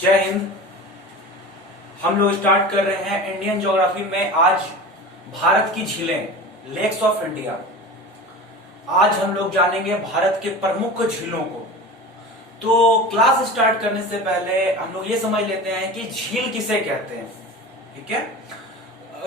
जय हिंद। हम लोग स्टार्ट कर रहे हैं इंडियन ज्योग्राफी में आज भारत की झीलें, लेक्स ऑफ इंडिया। आज हम लोग जानेंगे भारत के प्रमुख झीलों को। तो क्लास स्टार्ट करने से पहले हम लोग ये समझ लेते हैं कि झील किसे कहते हैं। ठीक है,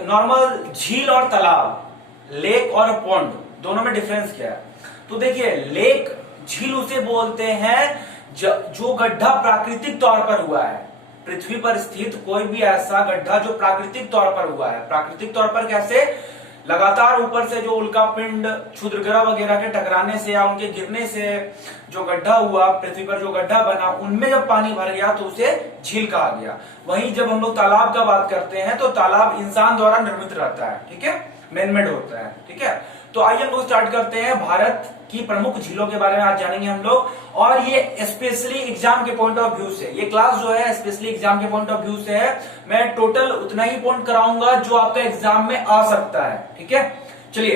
नॉर्मल झील और तालाब, लेक और पॉन्ड, दोनों में डिफरेंस क्या है? तो देखिए, लेक झील उसे बोलते हैं जो गड्ढा प्राकृतिक तौर पर हुआ है। पृथ्वी पर स्थित कोई भी ऐसा गड्ढा जो प्राकृतिक तौर पर हुआ है। प्राकृतिक तौर पर कैसे? लगातार ऊपर से जो उल्का पिंड, क्षुद्रग्रह वगैरह के टकराने से या उनके गिरने से जो गड्ढा हुआ, पृथ्वी पर जो गड्ढा बना, उनमें जब पानी भर गया तो उसे झील कहा गया। वहीं जब हम लोग तालाब का बात करते हैं तो तालाब इंसान द्वारा निर्मित रहता है। ठीक है, मैनमेड होता है। ठीक है, तो आइए हम लोग स्टार्ट करते हैं। भारत की प्रमुख झीलों के बारे में आज जानेंगे हम लोग, और ये स्पेशली एग्जाम के पॉइंट ऑफ व्यू से, ये क्लास जो है स्पेशली एग्जाम के पॉइंट ऑफ व्यू से है। मैं टोटल उतना ही पॉइंट कराऊंगा जो आपका एग्जाम में आ सकता है। ठीक है, चलिए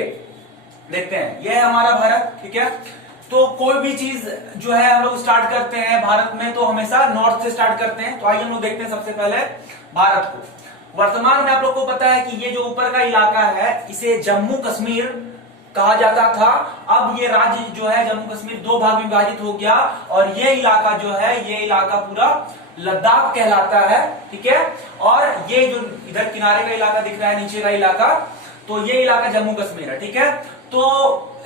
देखते हैं। ये है हमारा भारत। ठीक है, तो कोई भी चीज जो है हम लोग स्टार्ट करते हैं भारत में तो हमेशा नॉर्थ से स्टार्ट करते हैं। तो आइए हम लोग देखते हैं सबसे पहले भारत को। वर्तमान में आप लोग को पता है कि ये जो ऊपर का इलाका है इसे जम्मू कश्मीर कहा जाता था। अब ये राज्य जो है जम्मू कश्मीर दो भाग में विभाजित हो गया और ये इलाका जो है, ये इलाका पूरा लद्दाख कहलाता है। ठीक है, और ये जो इधर किनारे का इलाका दिख रहा है, नीचे का इलाका, तो ये इलाका जम्मू कश्मीर है। ठीक है, तो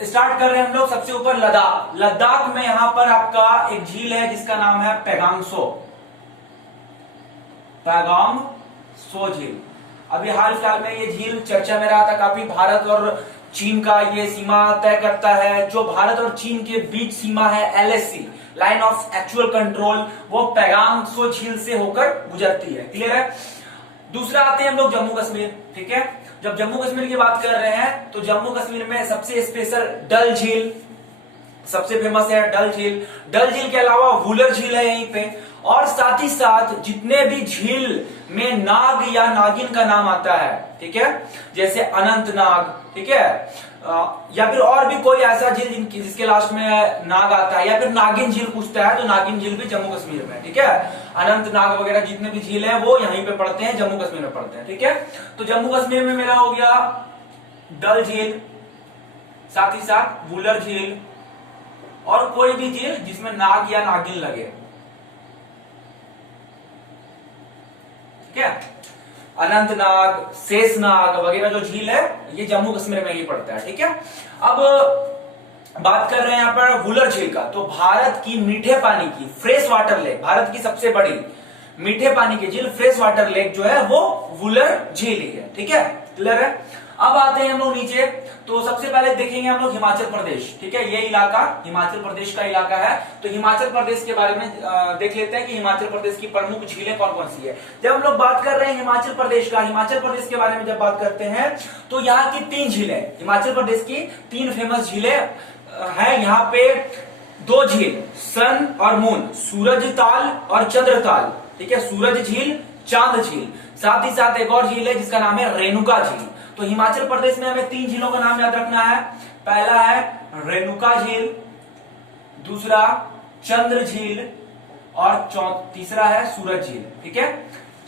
स्टार्ट कर रहे हैं हम लोग सबसे ऊपर लद्दाख। लद्दाख में यहां पर आपका एक झील है जिसका नाम है पैगांगसो झील। अभी हाल फिलहाल में ये झील चर्चा में रहा था काफी। भारत और चीन का ये सीमा तय करता है। जो भारत और चीन के बीच सीमा है, LAC, line of actual control, वो पैगांगसो झील से होकर गुजरती है। क्लियर है? दूसरा आते हैं हम लोग जम्मू कश्मीर। ठीक है, जब जम्मू कश्मीर की बात कर रहे हैं तो जम्मू कश्मीर में सबसे स्पेशल डल झील सबसे फेमस है। डल झील, डल झील के अलावा वुलर झील है यहीं पे, और साथ ही साथ जितने भी झील में नाग या नागिन का नाम आता है, ठीक है, जैसे अनंतनाग, ठीक है, या फिर और भी कोई ऐसा झील जिसके लास्ट में नाग आता है, या फिर नागिन झील पूछता है तो नागिन झील भी जम्मू कश्मीर में। ठीक है, अनंतनाग वगैरह जितने भी झील है वो यहीं पे पड़ते हैं, जम्मू कश्मीर में पड़ते हैं। ठीक है, तो जम्मू कश्मीर में मेरा हो गया डल झील, साथ ही साथ वुलर झील, और कोई भी झील जिसमें नाग या नागिन लगे। ठीक है, अनंतनाग, शेषनाग वगैरह जो झील है ये जम्मू कश्मीर में ही पड़ता है। ठीक है, अब बात कर रहे हैं यहाँ पर वुलर झील का। तो भारत की मीठे पानी की फ्रेश वाटर लेक, भारत की सबसे बड़ी मीठे पानी की झील फ्रेश वाटर लेक जो है वो वुलर झील ही है। ठीक है, क्लियर है? अब आते हैं हम लोग नीचे। तो सबसे पहले देखेंगे हम लोग हिमाचल प्रदेश। ठीक है, ये इलाका हिमाचल प्रदेश का इलाका है। तो हिमाचल प्रदेश के बारे में देख लेते हैं कि हिमाचल प्रदेश की प्रमुख झीलें कौन कौन सी है। जब हम लोग बात कर रहे हैं हिमाचल प्रदेश का, हिमाचल प्रदेश के बारे में जब बात करते हैं तो यहाँ की 3 झीलें, हिमाचल प्रदेश की 3 फेमस झीलें है। यहाँ पे 2 झील, सन और मून, सूरज ताल और चंद्र ताल। ठीक है, सूरज झील, चांद झील। साथ ही साथ एक और झील है जिसका नाम है रेणुका झील। तो हिमाचल प्रदेश में हमें 3 झीलों का नाम याद रखना है। पहला है रेणुका झील, दूसरा चंद्र झील, और तीसरा है सूरज झील। ठीक है,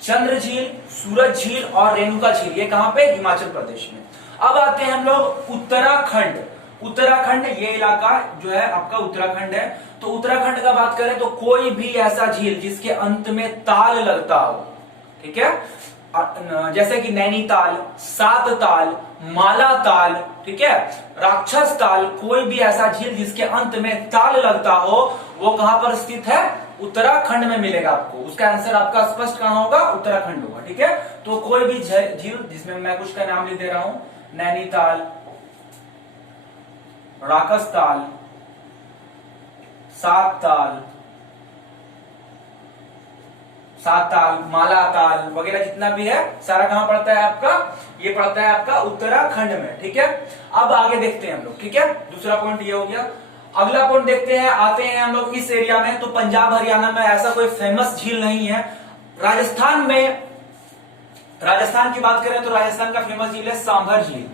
चंद्र झील, सूरज झील और रेणुका झील, ये कहां पे? हिमाचल प्रदेश में। अब आते हैं हम लोग उत्तराखंड। उत्तराखंड, ये इलाका जो है आपका उत्तराखंड है। तो उत्तराखंड का बात करें तो कोई भी ऐसा झील जिसके अंत में ताल लगता हो, ठीक है, जैसे कि नैनीताल, सात ताल, माला ताल, ठीक है, राक्षस ताल, कोई भी ऐसा झील जिसके अंत में ताल लगता हो वो कहां पर स्थित है? उत्तराखंड में मिलेगा आपको। उसका आंसर आपका स्पष्ट कहां होगा? उत्तराखंड होगा। ठीक है, तो कोई भी झील जिसमें मैं कुछ का नाम लिख दे रहा हूं, नैनीताल, राक्षस ताल, सात ताल, माला ताल वगैरह जितना भी है सारा कहां पड़ता है आपका? ये पड़ता है आपका उत्तराखंड में। ठीक है, अब आगे देखते हैं हम लोग। ठीक है, दूसरा पॉइंट ये हो गया। अगला पॉइंट देखते हैं, आते हैं हम लोग इस एरिया में। तो पंजाब हरियाणा में ऐसा कोई फेमस झील नहीं है। राजस्थान में, राजस्थान की बात करें तो राजस्थान का फेमस झील है सांभर झील,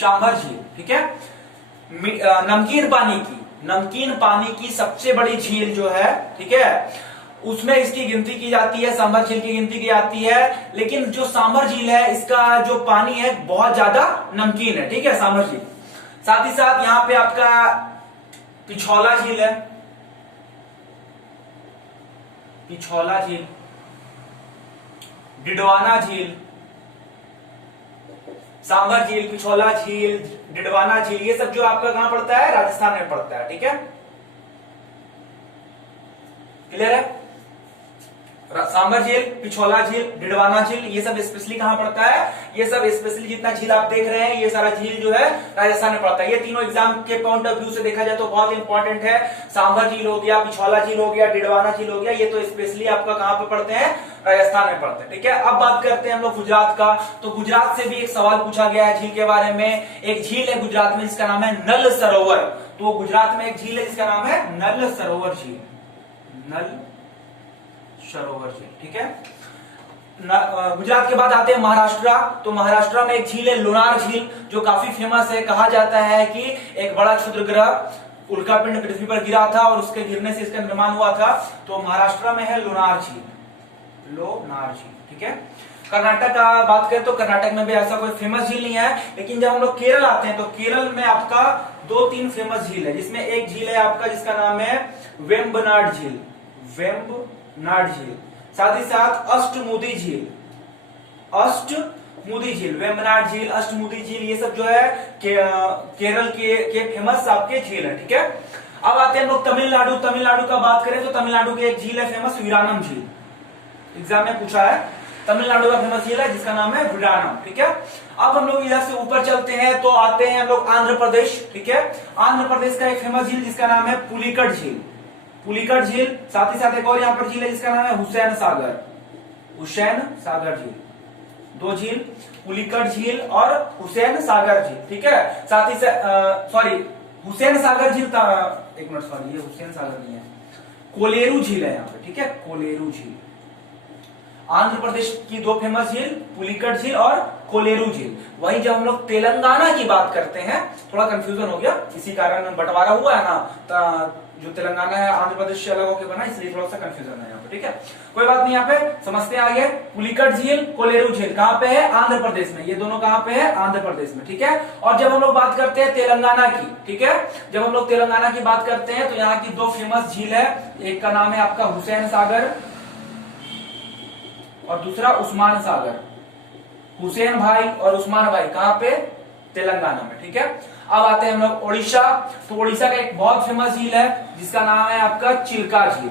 सांभर झील। ठीक है, नमकीन पानी की सबसे बड़ी झील जो है, ठीक है, उसमें इसकी गिनती की जाती है, सांभर झील की गिनती की जाती है। लेकिन जो सांभर झील है इसका जो पानी है बहुत ज्यादा नमकीन है, ठीक है, सांभर झील। साथ ही साथ यहाँ पे आपका पिछौला झील है, पिछौला झील, डिडवाना झील, सांभर झील, पिछौला झील, डिडवाना झील, ये सब जो आपका कहां पड़ता है, राजस्थान में पड़ता है, ठीक है, क्लियर है। सांभर झील, पिछौला झील, डिडवाना झील, ये सब स्पेशली कहां पड़ता है, ये सब स्पेशली जितना झील आप देख रहे हैं ये सारा झील जो है राजस्थान में पड़ता है। ये तीनों एग्जाम के पॉइंट ऑफ व्यू से देखा जाए तो बहुत इंपॉर्टेंट है। सांभर झील हो गया, पिछौला झील हो गया, डिडवाना झील हो गया, ये तो स्पेशली आपका कहां पे पड़ते हैं, राजस्थान में पड़ते हैं, ठीक है। अब बात करते हैं हम लोग गुजरात का। तो गुजरात से भी एक सवाल पूछा गया है झील के बारे में। एक झील है गुजरात में जिसका नाम है नल सरोवर। तो गुजरात में एक झील है जिसका नाम है नल सरोवर झील, नल सरोवर झील, ठीक है। गुजरात के बाद आते हैं महाराष्ट्र। तो महाराष्ट्र में एक झील है लोनार झील, जो काफी फेमस है। कहा जाता है कि एक बड़ा क्षुद्र ग्रह उल्कापिंड पृथ्वी पर गिरा था और उसके गिरने से इसका निर्माण हुआ था। तो महाराष्ट्र में है लोनार झील, लोनार झील, ठीक है। कर्नाटक का बात करें तो कर्नाटक में भी ऐसा कोई फेमस झील नहीं है। लेकिन जब हम लोग केरल आते हैं तो केरल में आपका 2-3 फेमस झील है, जिसमें एक झील है आपका जिसका नाम है वेम्बनाड झील, वेम्बनाड झील। साथ ही साथ अष्टमुदी झील, अष्टमुदी झील, वेम्बनाड झील, अष्टमुदी झील, ये सब जो है केरल के फेमस आपके झील है, ठीक है। अब आते हैं हम लोग तमिलनाडु। तमिलनाडु का बात करें तो तमिलनाडु की एक झील है फेमस, वीरानम झील। एग्जाम में पूछा है, तमिलनाडु का फेमस झील है जिसका नाम है वीरानम, ठीक है। अब हम लोग इधर से ऊपर चलते हैं तो आते हैं हम लोग आंध्र प्रदेश, ठीक है। आंध्र प्रदेश का एक फेमस झील जिसका नाम है पुलिकट झील, पुलिकट झील। साथ ही साथ एक और यहाँ पर झील है जिसका नाम है हुसैन सागर, हुसैन सागर झील। 2 झील, पुलिकट झील और हुसैन सागर झील, ठीक है। साथ ही सॉरी हुसैन सागर झील, एक मिनट, सॉरी ये हुसैन सागर नहीं है, कोलेरू झील है यहाँ पे, ठीक है, कोलेरू झील। आंध्र प्रदेश की 2 फेमस झील, पुलिकट झील और कोलेरू झील। वहीं जब हम लोग तेलंगाना की बात करते हैं, थोड़ा कंफ्यूजन हो गया, इसी कारण बंटवारा हुआ है ना, जो तेलंगाना है आंध्र प्रदेश से अलग होकर बना, इसलिए थोड़ा सा कंफ्यूजन है यहाँ पे, ठीक है। कोई बात नहीं, यहाँ पे समझते आगे। पुलिकट झील, कोलेरू झील कहाँ पे है, आंध्र प्रदेश में। ये दोनों कहाँ पे है, आंध्र प्रदेश में, ठीक है। और जब हम लोग बात करते हैं तेलंगाना की, ठीक है, जब हम लोग तेलंगाना की बात करते हैं तो यहाँ की 2 फेमस झील है। एक का नाम है आपका हुसैन सागर और दूसरा उस्मान सागर। हुसैन भाई और उस्मान भाई कहां पे, तेलंगाना में, ठीक है। अब आते हैं हम लोग ओडिशा। तो ओडिशा का एक बहुत फेमस झील है जिसका नाम है आपका चिल्का झील,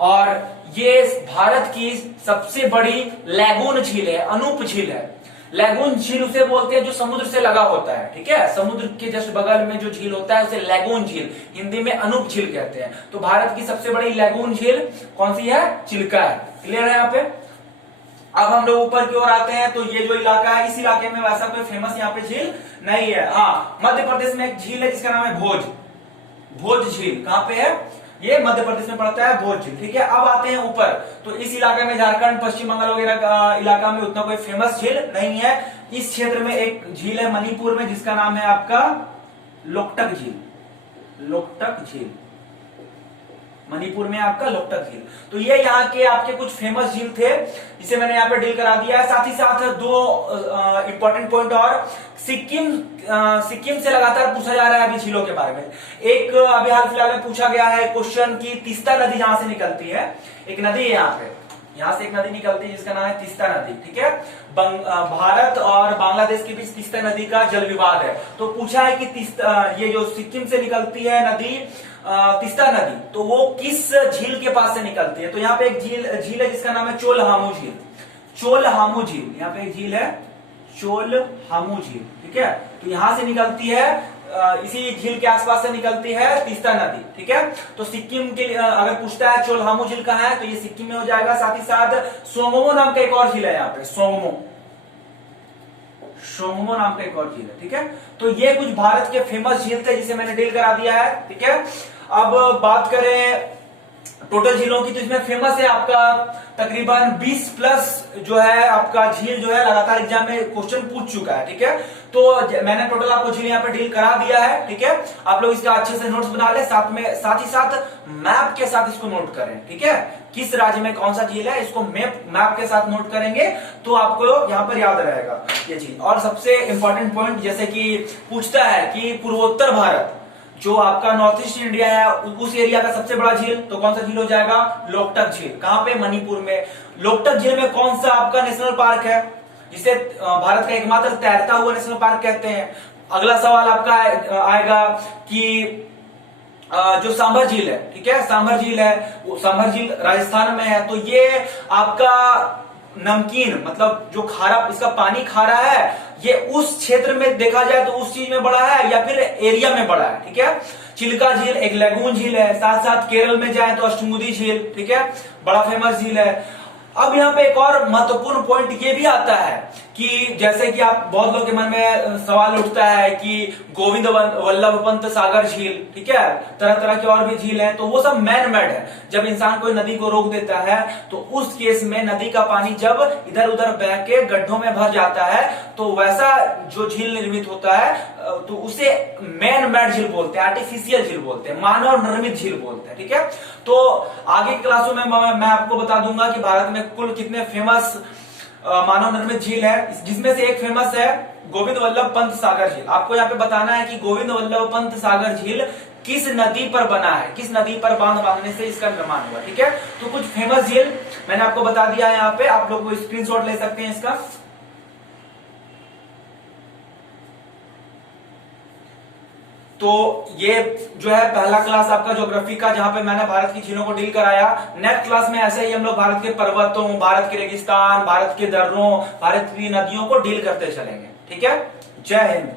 और ये भारत की सबसे बड़ी लैगून झील है, अनूप झील है। लैगून झील उसे बोलते हैं जो समुद्र से लगा होता है, ठीक है। समुद्र के जस्ट बगल में जो झील होता है उसे लैगून झील, हिंदी में अनूप झील कहते हैं। तो भारत की सबसे बड़ी लैगून झील कौन सी है, चिल्का है, क्लियर है यहाँ पे। अब हम लोग ऊपर की ओर आते हैं तो ये जो इलाका है, इस इलाके में वैसा कोई फेमस यहाँ पे झील नहीं है। हाँ, मध्य प्रदेश में एक झील है जिसका नाम है भोज, भोज झील। कहाँ पे है, ये मध्य प्रदेश में पड़ता है, भोज झील, ठीक है। अब आते हैं ऊपर, तो इस इलाके में झारखंड, पश्चिम बंगाल वगैरह का इलाका में उतना कोई फेमस झील नहीं है। इस क्षेत्र में एक झील है मणिपुर में जिसका नाम है आपका लोकटक झील, लोकटक झील, मणिपुर में आपका लोकटक झील। तो ये यहाँ के आपके कुछ फेमस झील थे जिसे मैंने यहाँ पे डील करा दिया है। साथ ही साथ 2 इंपॉर्टेंट पॉइंट और, सिक्किम से लगातार पूछा जा रहा है अभी झीलों के बारे में। एक अभी हाल फिलहाल में पूछा गया है क्वेश्चन की तीस्ता नदी जहां से निकलती है, एक नदी है यहाँ पे, यहाँ से एक नदी निकलती है जिसका नाम है तीस्ता नदी, ठीक है। भारत और बांग्लादेश के बीच तीस्ता नदी का जल विवाद है। तो पूछा है कि ये जो सिक्किम से निकलती है नदी तीस्ता नदी, तो वो किस झील के पास से निकलती है। तो यहाँ पे एक झील है जिसका नाम है चोलहामू झील, चोलहामू झील। यहाँ पे एक झील है चोलहामू झील, ठीक है। तो यहां से निकलती है, इसी झील के आसपास से निकलती है तीस्ता नदी, ठीक है। तो सिक्किम के अगर पूछता है चोलहामू झील कहाँ है तो ये सिक्किम में हो जाएगा। साथ ही साथ सोंगमो नाम का एक और झील है यहाँ पे, सोंगमो नाम का एक और झील है, ठीक है। तो ये कुछ भारत के फेमस झील थे जिसे मैंने डील करा दिया है, ठीक है। अब बात करें टोटल झीलों की, तो इसमें फेमस है आपका तकरीबन 20 प्लस जो है आपका झील जो है लगातार एग्जाम में क्वेश्चन पूछ चुका है। ठीक है, तो मैंने टोटल आपको झील यहाँ पे डील करा दिया है। ठीक है, आप लोग इसका अच्छे से नोट्स बना ले, साथ ही साथ मैप के साथ इसको नोट करें। ठीक है, किस राज्य में कौन सा झील है इसको मैप के साथ नोट करेंगे तो आपको यहाँ पर याद रहेगा ये चीज। और सबसे इंपॉर्टेंट पॉइंट जैसे कि पूछता है कि पूर्वोत्तर भारत जो आपका नॉर्थ ईस्ट इंडिया है उस एरिया का सबसे बड़ा झील, तो कौन सा झील हो जाएगा? लोकटक झील। कहां पे? मणिपुर में। लोकटक झील में कौन सा आपका नेशनल पार्क है जिसे भारत का एकमात्र तैरता हुआ नेशनल पार्क कहते हैं? अगला सवाल आपका आएगा कि जो सांभर झील है, ठीक है, सांभर झील है, वो सांभर झील राजस्थान में है, तो ये आपका नमकीन मतलब जो खारा, इसका पानी खारा है, ये उस क्षेत्र में देखा जाए तो उस चीज में बड़ा है या फिर एरिया में बड़ा है। ठीक है, चिल्का झील एक लैगून झील है, साथ साथ केरल में जाए तो अष्टमुदी झील, ठीक है, बड़ा फेमस झील है। अब यहाँ पे एक और महत्वपूर्ण पॉइंट ये भी आता है कि जैसे कि आप बहुत लोग के मन में सवाल उठता है कि गोविंद वल्लभ पंत सागर झील, ठीक है, तरह तरह के और भी झील हैं, तो वो सब मैन मेड है। जब इंसान कोई नदी को रोक देता है तो उस केस में नदी का पानी जब इधर उधर बह के गड्ढों में भर जाता है तो वैसा जो झील निर्मित होता है तो उसे मैन मेड झील बोलते हैं, आर्टिफिशियल झील बोलते हैं, मानव निर्मित झील बोलते हैं। ठीक है, तो आगे की क्लासों में मैं आपको बता दूंगा कि भारत में कुल कितने फेमस मानव निर्मित झील है, जिसमें से एक फेमस है गोविंद वल्लभ पंत सागर झील। आपको यहाँ पे बताना है कि गोविंद वल्लभ पंत सागर झील किस नदी पर बना है, किस नदी पर बांध बांधने से इसका निर्माण हुआ। ठीक है, तो कुछ फेमस झील मैंने आपको बता दिया है, यहाँ पे आप लोग को स्क्रीनशॉट ले सकते हैं इसका। तो ये जो है पहला क्लास आपका ज्योग्राफी का, जहां पे मैंने भारत की झीलों को डील कराया। नेक्स्ट क्लास में ऐसे ही हम लोग भारत के पर्वतों, भारत के रेगिस्तान, भारत के दर्रों, भारत की नदियों को डील करते चलेंगे। ठीक है, जय हिंद।